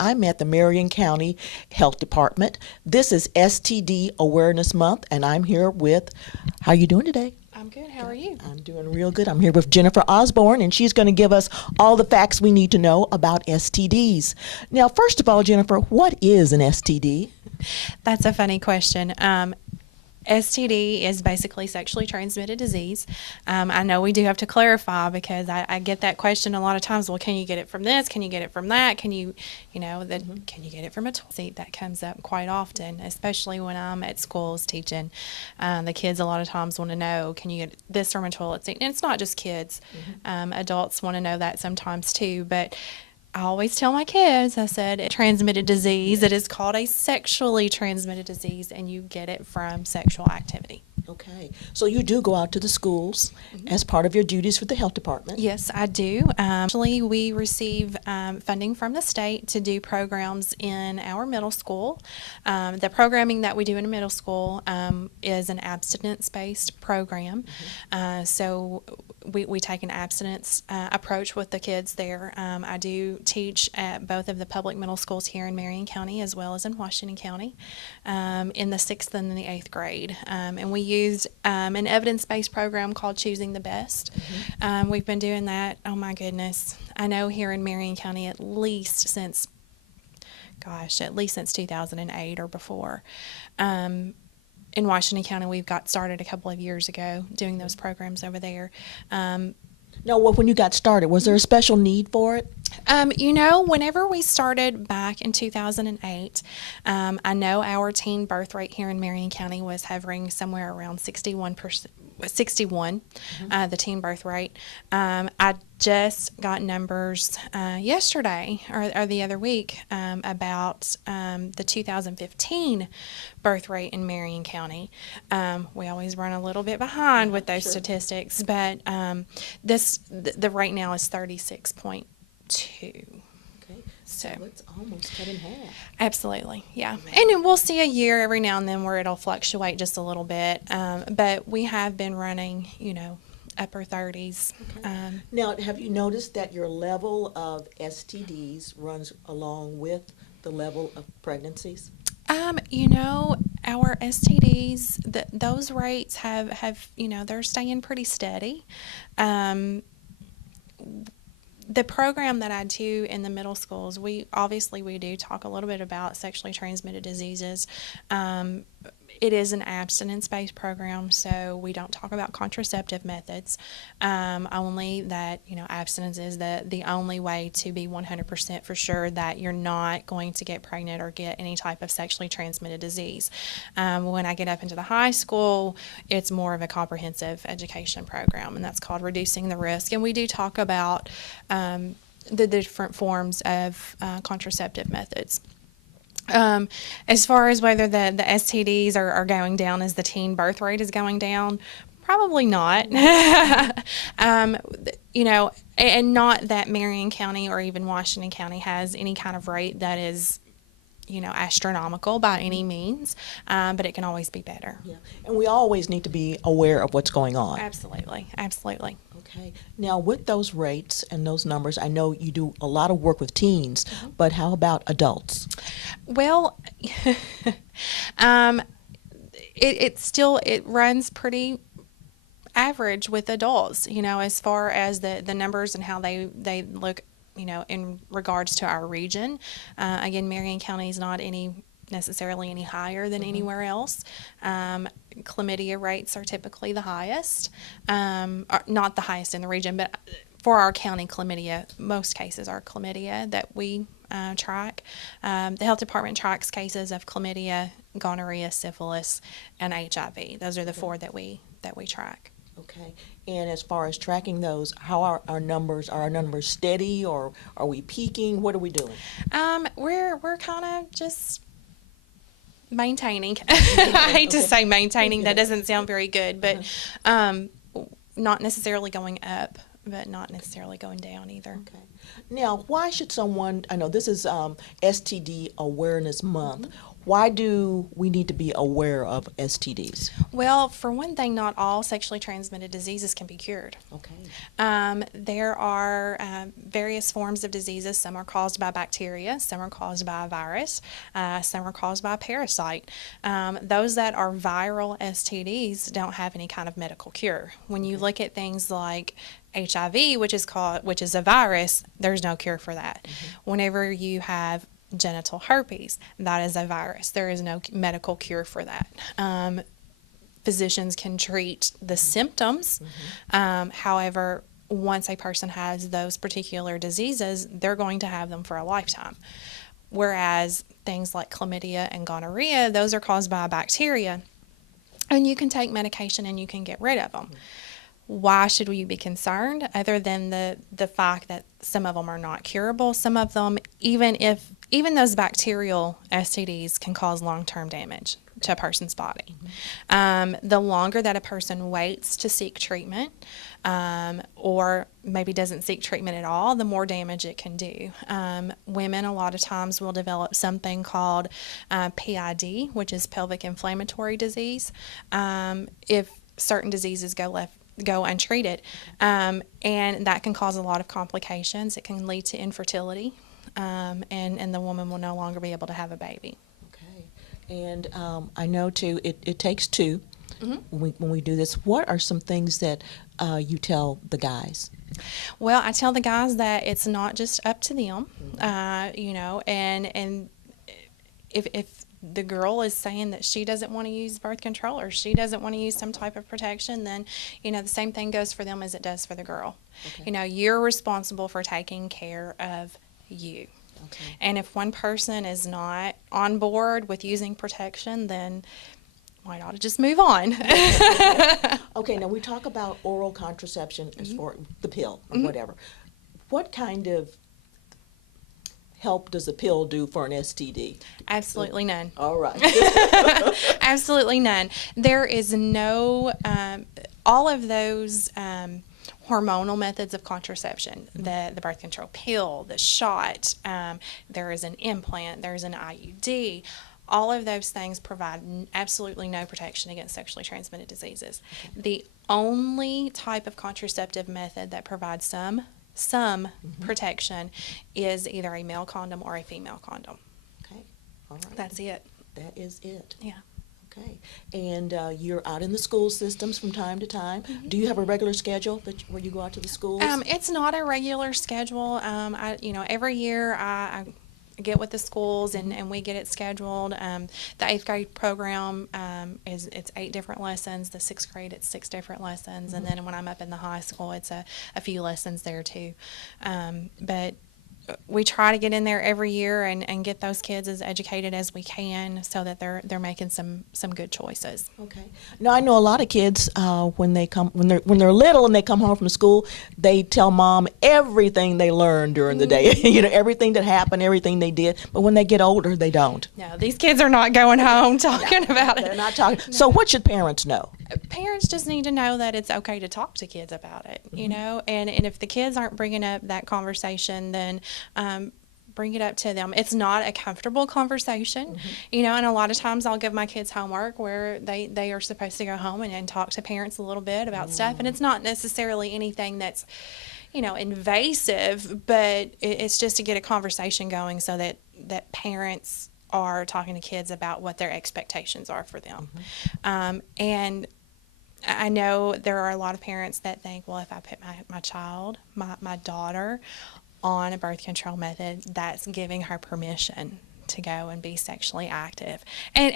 I'm at the Marion County Health Department. This is STD Awareness Month, and I'm here with, how are you doing today? I'm good. How are you? I'm doing real good. I'm here with Jennifer Osborne, and she's going to give us all the facts we need to know about STDs. Now, first of all, Jennifer, what is an STD? That's a funny question. STD is basically sexually transmitted disease. I know we do have to clarify because I get that question a lot of times. Well, can you get it from this? Can you get it from that? Can you can you get it from a toilet seat? That comes up quite often, especially when I'm at schools teaching. The kids a lot of times want to know, can you get this from a toilet seat? And it's not just kids. Adults want to know that sometimes too, but I always tell my kids, I said, transmitted disease. It is called a sexually transmitted disease, and you get it from sexual activity. Okay, so you do go out to the schools as part of your duties for the health department. Yes, I do. Actually, we receive funding from the state to do programs in our middle school. The programming that we do in middle school is an abstinence-based program. So we take an abstinence approach with the kids there. I do teach at both of the public middle schools here in Marion County as well as in Washington County in the 6th and the 8th grade. And we used an evidence-based program called Choosing the Best. We've been doing that, oh my goodness, I know here in Marion County at least since 2008 or before. In Washington County, we've got started a couple of years ago doing those programs over there. Now, when you got started, was there a special need for it? Whenever we started back in 2008, I know our teen birth rate here in Marion County was hovering somewhere around 61%. The teen birth rate. I just got numbers yesterday or the other week about the 2015 birth rate in Marion County. We always run a little bit behind with those statistics, but the rate now is 36.2. So it's almost cut in half. Absolutely, yeah. And then we'll see a year every now and then where it'll fluctuate just a little bit. But we have been running, upper 30s. Okay. Now, have you noticed that your level of STDs runs along with the level of pregnancies? Our STDs, those rates have they're staying pretty steady. The program that I do in the middle schools, we do talk a little bit about sexually transmitted diseases. It is an abstinence-based program, so we don't talk about contraceptive methods. Only that, abstinence is the only way to be 100% for sure that you're not going to get pregnant or get any type of sexually transmitted disease. When I get up into the high school, it's more of a comprehensive education program, and that's called Reducing the Risk. And we do talk about the different forms of contraceptive methods. As far as whether the STDs are going down as the teen birth rate is going down, probably not. And not that Marion County or even Washington County has any kind of rate that is, astronomical by any means, but it can always be better. Yeah, and we always need to be aware of what's going on. Absolutely. Okay. Now, with those rates and those numbers, I know you do a lot of work with teens, but how about adults? Well, it runs pretty average with adults, as far as the numbers and how they look, in regards to our region. Again, Marion County is not necessarily any higher than anywhere else. Chlamydia rates are typically the highest, not the highest in the region, but for our county, chlamydia, most cases are chlamydia that we track. The health department tracks cases of chlamydia, gonorrhea, syphilis, and HIV. Those are the four that we track. Okay. And as far as tracking those, how are our numbers? Are our numbers steady, or are we peaking? What are we doing? We're kind of just maintaining. I hate to say maintaining. That doesn't sound very good, but not necessarily going up, but not necessarily going down either. Okay. Now, why should someone, I know this is STD Awareness Month, Why do we need to be aware of STDs? Well, for one thing, not all sexually transmitted diseases can be cured. Okay. There are various forms of diseases. Some are caused by bacteria, some are caused by a virus, some are caused by a parasite. Those that are viral STDs don't have any kind of medical cure. When you look at things like HIV, which is a virus, there's no cure for that. Whenever you have genital herpes, that is a virus. There is no medical cure for that. Physicians can treat the symptoms. However, once a person has those particular diseases, they're going to have them for a lifetime. Whereas things like chlamydia and gonorrhea, those are caused by a bacteria, and you can take medication and you can get rid of them. Why should we be concerned, other than the fact that some of them are not curable? Some of them, even those bacterial STDs, can cause long-term damage to a person's body. The longer that a person waits to seek treatment, or maybe doesn't seek treatment at all, the more damage it can do. Women a lot of times will develop something called PID, which is pelvic inflammatory disease, if certain diseases go untreated, and that can cause a lot of complications. It can lead to infertility, and the woman will no longer be able to have a baby. Okay. And I know too, it takes two when we do this. What are some things that you tell the guys? Well, I tell the guys that it's not just up to them, and if the girl is saying that she doesn't want to use birth control or she doesn't want to use some type of protection, then, the same thing goes for them as it does for the girl. Okay. You're responsible for taking care of you. Okay. And if one person is not on board with using protection, then why not just move on? Okay, now we talk about oral contraception as for the pill or whatever. What kind of help does a pill do for an STD? Absolutely none. All right. Absolutely none. There is no, all of those hormonal methods of contraception, the birth control pill, the shot, there is an implant, there's an IUD. All of those things provide absolutely no protection against sexually transmitted diseases. Okay. The only type of contraceptive method that provides some protection is either a male condom or a female condom. Okay. All right. That's it. That is it. Yeah. Okay. And you're out in the school systems from time to time. Do you have a regular schedule where you go out to the schools? It's not a regular schedule. Every year I get with the schools and we get it scheduled. The 8th grade program it's 8 different lessons. The 6th grade it's 6 different lessons, and then when I'm up in the high school it's a few lessons there too. But we try to get in there every year and get those kids as educated as we can so that they're making some good choices. Okay. Now I know a lot of kids when they're little and they come home from school, they tell mom everything they learned during the day. Everything that happened, everything they did. But when they get older, they don't. No, these kids are not going home talking about it. They're not talking. No. So what should parents know? Parents just need to know that it's okay to talk to kids about it, and if the kids aren't bringing up that conversation, then bring it up to them. It's not a comfortable conversation, and a lot of times I'll give my kids homework where they are supposed to go home and talk to parents a little bit about stuff, and it's not necessarily anything that's, invasive, but it's just to get a conversation going so that parents are talking to kids about what their expectations are for them. And I know there are a lot of parents that think, well, if I put my child, my daughter, on a birth control method, that's giving her permission to go and be sexually active. And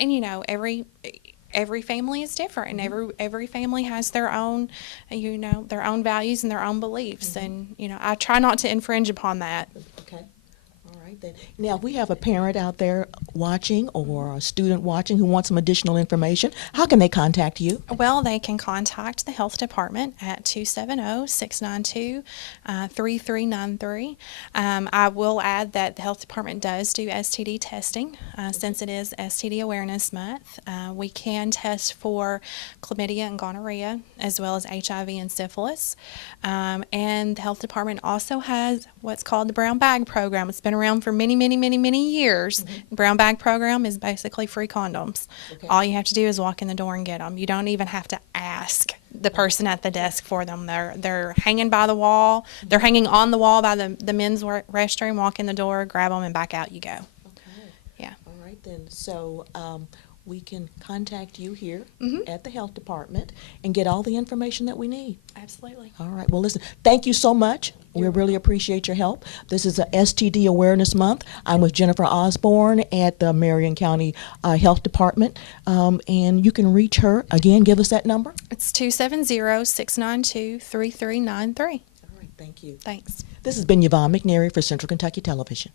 every family is different, and every family has their own, their own values and their own beliefs. And, I try not to infringe upon that. Okay. All right then. Now, if we have a parent out there watching or a student watching who wants some additional information, how can they contact you? Well, they can contact the health department at 270-692-3393. I will add that the health department does do STD testing since it is STD Awareness Month. We can test for chlamydia and gonorrhea as well as HIV and syphilis. And the health department also has what's called the Brown Bag Program. It's been around known for many, many, many, many years. Brown bag program is basically free condoms. Okay. All you have to do is walk in the door and get them. You don't even have to ask the person at the desk for them. They're hanging by the wall. They're hanging on the wall by the men's restroom. Walk in the door, grab them, and back out you go. Okay. Yeah. All right then. So we can contact you here at the health department and get all the information that we need. Absolutely. All right. Well, listen, thank you so much. We really appreciate your help. This is a STD Awareness Month. I'm with Jennifer Osborne at the Marion County Health Department. And you can reach her. Again, give us that number. It's 270-692-3393. All right. Thank you. Thanks. This has been Yvonne McNary for Central Kentucky Television.